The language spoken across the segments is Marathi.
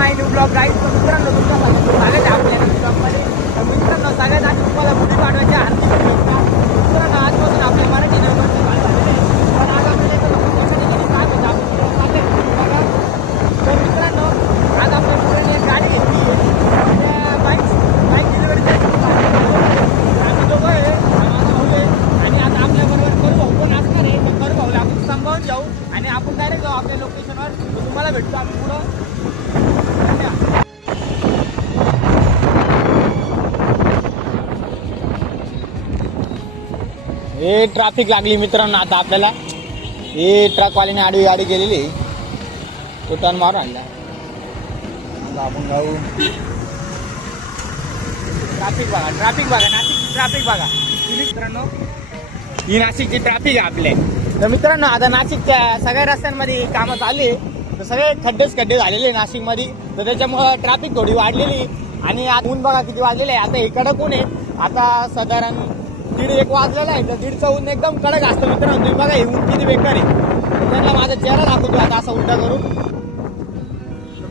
माय न्यू ब्लॉग गाईड. मित्रांनो तुमच्या स्वागत आहे आपल्या ब्लॉगमध्ये. मित्रांनो सगळ्यात आधी तुम्हाला गुढी पाडव्याच्या हार्दिक शुभेच्छा. मित्रांनो आजपासून आपल्या मराठी नववर्ष चालू झालेले आहे. पण आज आपल्याला काय होतं आपण चालले बघा. तर मित्रांनो आज आपल्या मित्रांनी एक गाडी घेतली आहे. बाईक डिलिव्हरीची आम्ही दोघं आहे आणि आता आपल्याबरोबर करू भाऊ पण असणार आहे. तर करू भाऊला आपण सांभाळून जाऊ आणि आपण डायरेक्ट जाऊ आपल्या लोकेशनवर. तुम्हाला भेटतो आम्ही पुढं. हे ट्रॅफिक लागली मित्रांनो. आता आपल्याला हे ट्रकवाल्याने आडवी गाडी गेलेली तो टर्न मारून आणला. आता आपण जाऊ. ट्रॅफिक बघा नाशिकची ट्रॅफिक बघा मित्रांनो. ही नाशिकची ट्रॅफिक आहे आपले. तर मित्रांनो आता नाशिकच्या सगळ्या रस्त्यांमध्ये कामं चालू आहे. तर सगळे खड्डे झालेले नाशिकमध्ये. तर त्याच्यामुळं ट्रॅफिक थोडी वाढलेली. आणि ऊन बघा किती वाजलेलं आहे. आता हे कडक ऊन आहे. आता साधारण 1:30 वाजलेला आहे. तर 1:30चं ऊन एकदम कडक असतं मित्रांनो. तुम्ही बघा हे ऊन किती बेकार आहे. त्यांना माझा चेहरा दाखवतो आता असा उलटा करून.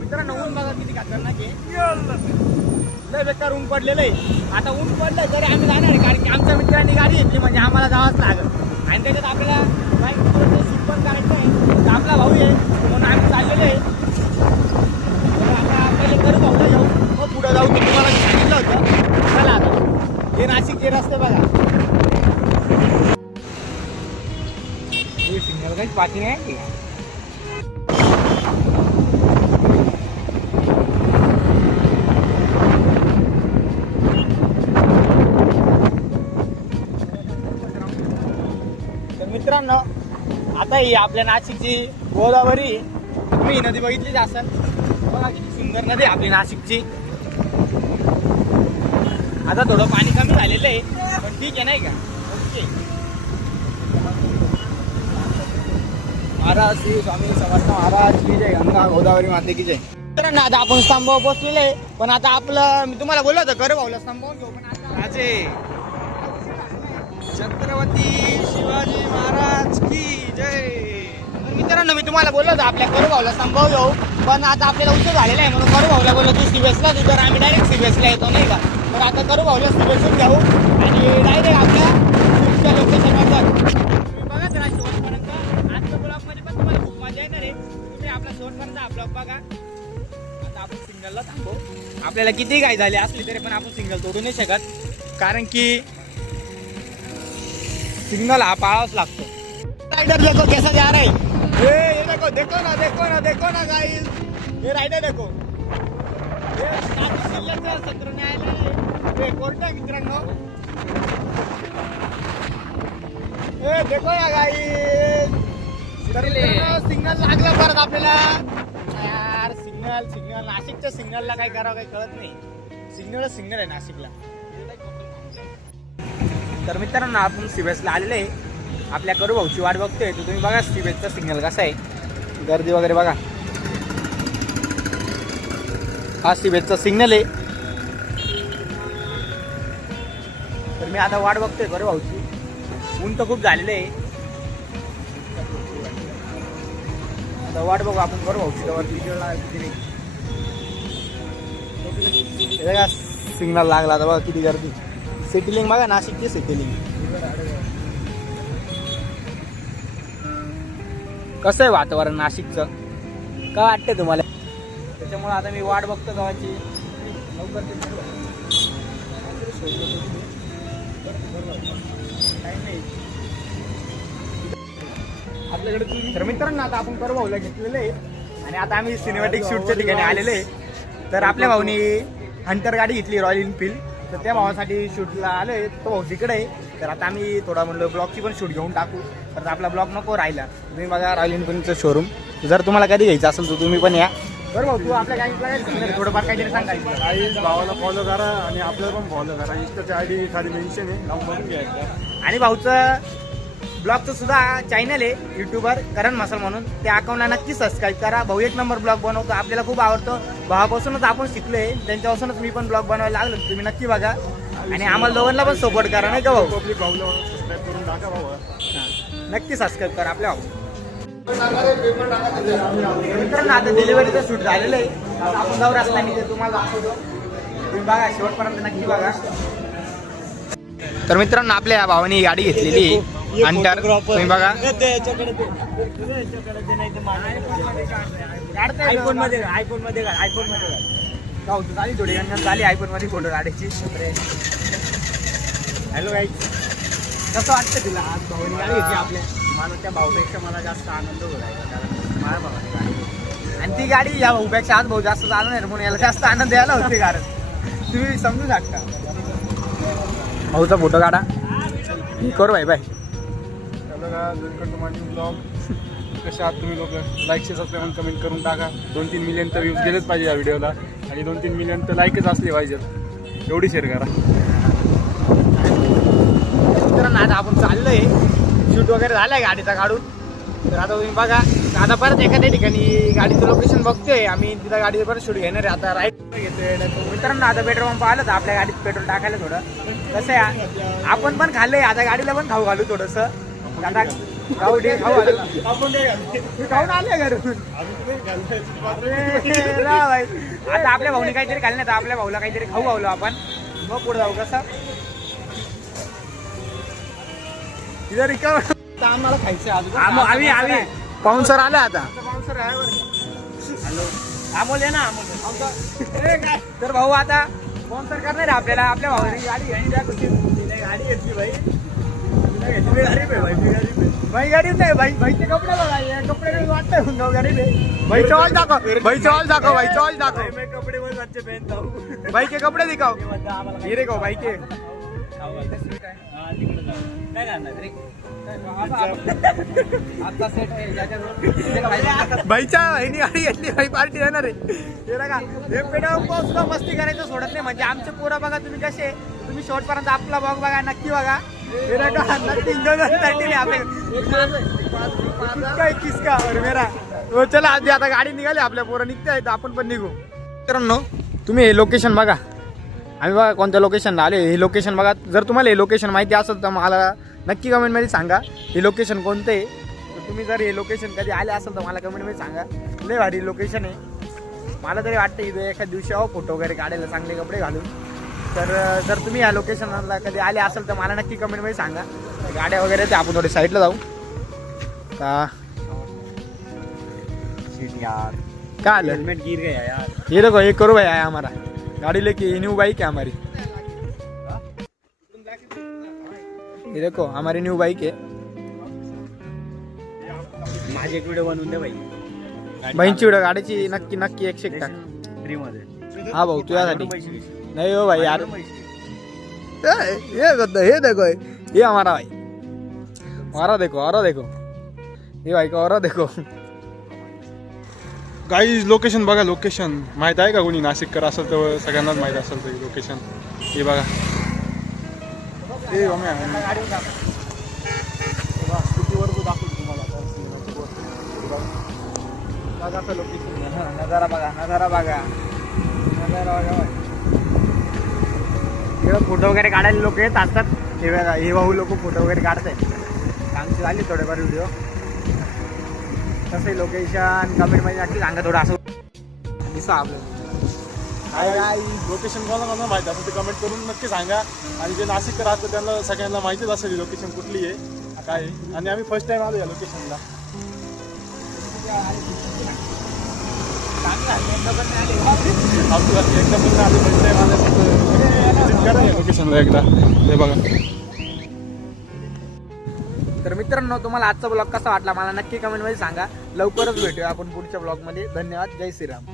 मित्रांनो ऊन बघा किती खतरनाक आहे. लय बेकार ऊन पडलेलं आहे. आता ऊन पडलं तरी आम्ही जाणार आहे कारण की आमच्या मित्रांनी गाडी घेतली म्हणजे आम्हाला जावंच लागेल. आणि त्याच्यात आपल्याला शूट पण करायचं आहे. तर आपला भाऊ आहे म्हणून आम्ही चाललेलो आहे. आता पहिले करू भाऊला जाऊ मग पुढं जाऊ. मी तुम्हाला सांगितलं होतं. चला आता हे नाशिकचे रस्ते बघा. हे सिग्नल काहीच पार्किंग आहे. तर मित्रांनो आता ही आपल्या नाशिकची गोदावरी. तुम्ही ही नदी बघितलीच असेल. बघा किती सुंदर नदी आहे आपली नाशिकची. आता थोडं पाणी कमी झालेलं आहे पण ठीक आहे नाही का. ओके. महाराज श्री स्वामी समर्थ महाराज की जय. गंगा गोदावरी माते की जय. मित्रांनो आता आपण स्तंभावर पोहोचलेले आहे. पण आता आपलं मी तुम्हाला बोललो होतं करू भाऊला स्तंभावर घेऊ. पण आता छत्रपती शिवाजी महाराज की जय. तर मित्रांनो मी तुम्हाला बोललो होतं आपल्या करू भाऊला स्तंभावर घेऊ. पण आता आपल्याला उशीर झालेला आहे म्हणून करू भाऊला बोललो तू सीबीएसला तू. तर आम्ही डायरेक्ट सीबीएसला येतो नाही का. तर आता करू भाऊला सीबीएसला घेऊ आणि डायरेक्ट आपल्या पुढच्या लोकेशनवर जाऊ. तुम्ही बघा जरा शेवटपर्यंत. आजच्या ब्लॉगमध्ये पण तुम्हाला खूप मजा येणार आहे. तुम्ही आपला शेवटपर्यंत हा ब्लॉग बघा. आता आपण सिग्नलला थांबू. आपल्याला किती घाई झाली असली तरी पण आपण सिग्नल तोडू नाही शकत कारण की सिग्नल हा पाळावाच लागतो. राइडर देखो कैसा जा रहा है. ये देखो ना गाइस. ये राइडर देखो. ये सत्र न्यायालय हे कोर्ट आहे मित्रांनो. ए देखो ना गाइस. सिग्नल लागलं परत आपल्याला. यार सिग्नल नाशिकच्या सिग्नलला काय करावं काही कळत नाही. सिग्नल आहे नाशिकला. तर मित्रांनो आपण सीबीएसला आलेलो आहे. आपल्या करू भाऊची वाट बघतोय. तर तुम्ही बघा सीबीएसचा सिग्नल कसा आहे. गर्दी वगैरे बघा. हा सीबीएसचा सिग्नल आहे. तर मी आता वाट बघतोय करू भाऊची. ऊन तर खूप झालेलं आहे. आता वाट बघू आपण करू भाऊची बघा सिग्नल लागला. आता बघा किती गर्दी. सिटिलिंग बघा नाशिकची सिटिलिंग. कसं आहे वातावरण नाशिकचं काय वाटतंय तुम्हाला. त्याच्यामुळे आता मी वाट बघतो गावाची लवकर. आपल्याकडे तर मित्रांनो आता आपण करू भाऊला घेतलेलं आहे आणि आता आम्ही सिनेमॅटिक शूटच्या ठिकाणी आलेले आहे. तर आपल्या भाऊनी हंटर गाडी घेतली रॉयल एनफील्ड. तर त्या भावासाठी शूटला आलोय. तो भाऊ तिकडे आहे. तर आता आम्ही थोडा म्हणलं ब्लॉगची पण शूट घेऊन टाकू. तर आपला ब्लॉग नको राहिला. तुम्ही बघा रॉयल एनफील्डचं शोरूम. जर तुम्हाला कधी घ्यायचं असेल तर तुम्ही पण या. बरं भाऊ तू आपल्या गाडीला थोडंफार काहीतरी सांगायचं. काही भावाला फॉलो करा आणि आपल्याला पण फॉलो करा. इंस्टाची आयडी खाली मेन्शन आहे. नाव बघून घ्यायचं. आणि भाऊचं ब्लॉगचं सुद्धा चॅनल आहे युट्यूबर करण मसाल म्हणून. त्या अकाउंटला नक्की सबस्क्राईब करा. भाऊ एक नंबर ब्लॉग बनवतो. आपल्याला खूप आवडतो. भावापासूनच आपण शिकलोय. त्यांच्यापासूनच मी पण ब्लॉग बनवायला लागलो. तुम्ही नक्की बघा आणि आम्हाला दोघांना पण सपोर्ट करा नाही का भाऊ. पब्लिक भाऊला सबस्क्राईब करून टाका भाऊ. नक्की सबस्क्राईब करा आपल्या भाऊ. मित्रांनो आता डिलिव्हरीचं शूट झालेलं आहे. आता आपण जाऊ रस्त्याने ते तुम्हाला दाखवतो. तुम्ही बघा शेवटपर्यंत नक्की बघा. तर मित्रांनो आपल्या भावाने ही गाडी घेतलेली अंटर तुम्ही बघा. आयफोन मध्ये झाली थोडी गंजन झाली आयफोन मध्ये फोटो काढायची. हॅलो गाईज, कसं वाटतं तुला आज भावाने गाडी घेतली आपल्या? मला त्या भाऊपेक्षा मला जास्त आनंद होत आहे कारण माझ्या भावाने गाडी घेतली. आणि ती गाडी या भाऊपेक्षा आज भाऊ जास्त चालू नाही म्हणून याला जास्त आनंद यायला होते. कारण तुम्ही समजू शकता. भाऊचा फोटो काढा. करू भाई bye. Welcome to my new blog. कसे आहात तुम्ही लोक? लाईक शेअर सबस्क्राईब कमेंट करून टाका. 2-3 मिलियन तर व्ह्यूज गेलेच पाहिजे या व्हिडिओला आणि 2-3 मिलियन तर लाईकच असले पाहिजेत. एवढी शेअर करा. मित्रांनो आता आपण चाललोय, शूट वगैरे झालाय गाडीचा काढून. तर आता तुम्ही बघा आता परत एखाद्या ठिकाणी गाडीचं लोकेशन बघतोय आम्ही. तिथं गाडीचं परत शूट घेणार आहे. आता राईट घेतोय. मित्रांनो आता पेट्रोल पंप आलं तर आपल्या गाडीत पेट्रोल टाकायला थोडं कसं आहे. आपण पण खाल्लंय आता गाडीला पण खाऊ घालू थोडंसं. आता खाऊ दे खाऊ घालू. खाऊन आले घरून. आता आपल्या भाऊने काहीतरी खाल्लं नाही तर आपल्या भाऊला काहीतरी खाऊ घालू आपण. मग पुढे जाऊ कसं तिथं रिकाम आम्हाला खायचं. आम्ही पाहुणसर आले आता. हॅलो अमोल आहे ना अमोल. तर भाऊ आता स्पॉन्सर करणार आहे आपल्याला. आपल्या भावाने गाडी घ्यायची त्या गोष्टी गाडी घेतली भाई. भाई गाडी नाही भाई. भाईचे कपडे बघा. कपडे वाटतंय गाडी. भाई चॉल दाखव. भाई चॉल दाखव. भाई चॉल दाखव. कपडे बहुत अच्छे पहनता हूँ. भाई के कपडे दिखाओ. ये देखो भाई के. काय करणार भाईच्या बहिणी गाडी घेतली. भाई पार्टी देणार आहे. हे बघा हे पेट्रोल सुद्धा मस्ती करायचं सोडत नाही. म्हणजे आमचे पोरं बघा तुम्ही कसे. तुम्ही शेवटपर्यंत आपला ब्लॉग बघा नक्की बघा. हे बघा नक्की किसका मेरा. चला आधी आता गाडी निघाली आपल्या पोरं निघताय तर आपण पण निघू. मित्रांनो तुम्ही हे लोकेशन बघा. आम्ही बघा कोणत्या लोकेशनला आले. हे लोकेशन बघा. जर तुम्हाला हे लोकेशन माहिती असेल तर मला नक्की कमेंटमध्ये सांगा हे लोकेशन कोणतं आहे. तर तुम्ही जर हे लोकेशन कधी आले असेल तर मला कमेंटमध्ये सांगा. लय भारी लोकेशन आहे. मला तरी वाटतं इथे एखाद्या दिवशी फोटो वगैरे काढायला चांगले कपडे घालून. तर जर तुम्ही या लोकेशनला कधी आले असेल तर मला नक्की कमेंटमध्ये सांगा. गाड्या वगैरे ते आपण थोडे साईडला जाऊ का. क्या हाल हेलमेट गिर गया यार. ये देखो ये करो भाई आया हमारा गाड़ी लेके. न्यू बाइक है हमारी. ये देखो हमारी न्यू बाइक है. माझी एक व्हिडिओ बनवून दे भाई. बहीणची व्हिडिओ गाडीची नक्की नक्की 100 टाक. फ्री मध्ये. हा भाऊ तुझ्यासाठी नहीं हो भाई यार. ये देखो ये हमारा भाई. और देखो ये भाई का और देखो. गाईज लोकेशन बघा. लोकेशन माहित आहे का कोणी नाशिककर असेल तर सगळ्यांनाच माहित असेल तर लोकेशन. हे बघा. नजारा बघा. फोटो वगैरे काढायला लोक येत असतात. हे बघा हे भाऊ लोक फोटो वगैरे काढतात. आमची झाली थोडेफार व्हिडिओ. कसं लोकेशन कमेंटमध्ये नक्की सांगा. थोडं असं दिसा आपल्याला लोकेशन कोणाला माहिती असेल ते कमेंट करून नक्की सांगा. आणि जे नाशिककर राहतं त्यांना सगळ्यांना माहितीच असेल लोकेशन कुठली आहे काय. आणि आम्ही फर्स्ट टाइम आलो या लोकेशनला. लोकेशनला एकदा हे बघा. तर मित्रांनो तुम्हाला आजचा ब्लॉग कसा वाटला मला नक्की कमेंटमध्ये सांगा. लवकरच भेटूया आपण पुढच्या ब्लॉगमध्ये. धन्यवाद. जय श्रीराम.